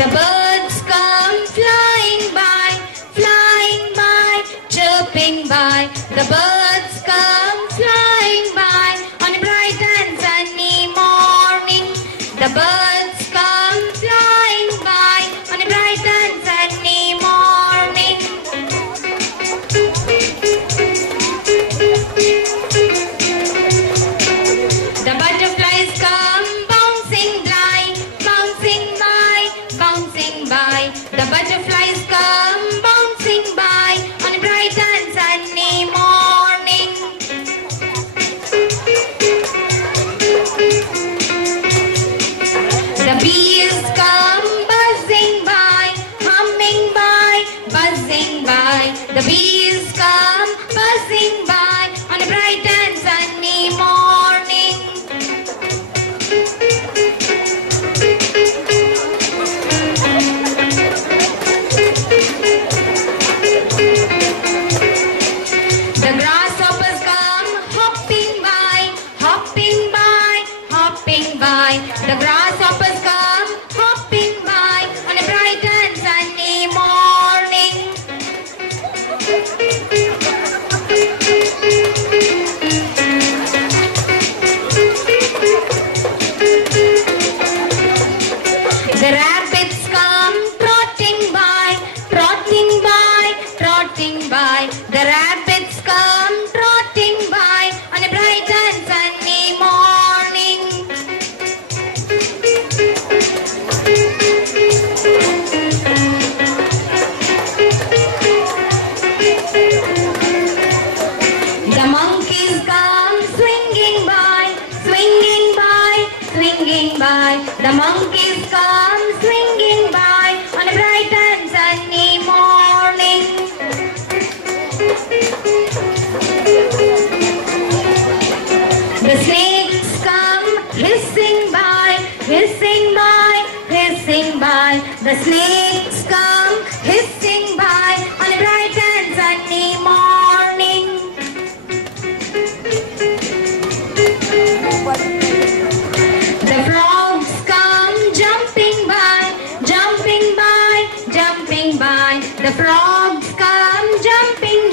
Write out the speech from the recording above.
The birds come flying by, chirping by. The birds come flying by on a bright and sunny morning. The birds come flying by on a bright and sunny morning. The butterflies come bouncing by, bouncing by, bouncing by. The butterflies come bouncing by on a bright and sunny morning. The bees come buzzing by, humming by, buzzing by. The bees come buzzing by on a bright and sunny morning. The grasshoppers come hopping by, hopping by, hopping by. The grasshoppers come hopping by on a bright and sunny morning. The rabbits come trotting by, trotting by, trotting by. The rabbits come trotting by on a bright and sunny morning. The monkeys come swinging by, swinging by, swinging by. The monkeys come swinging by on a bright and sunny morning. The snakes come hissing by, hissing by, hissing by. The snakes come hissing by on a bright and sunny morning. The frogs come jumping by, jumping by, jumping by. The frogs come jumping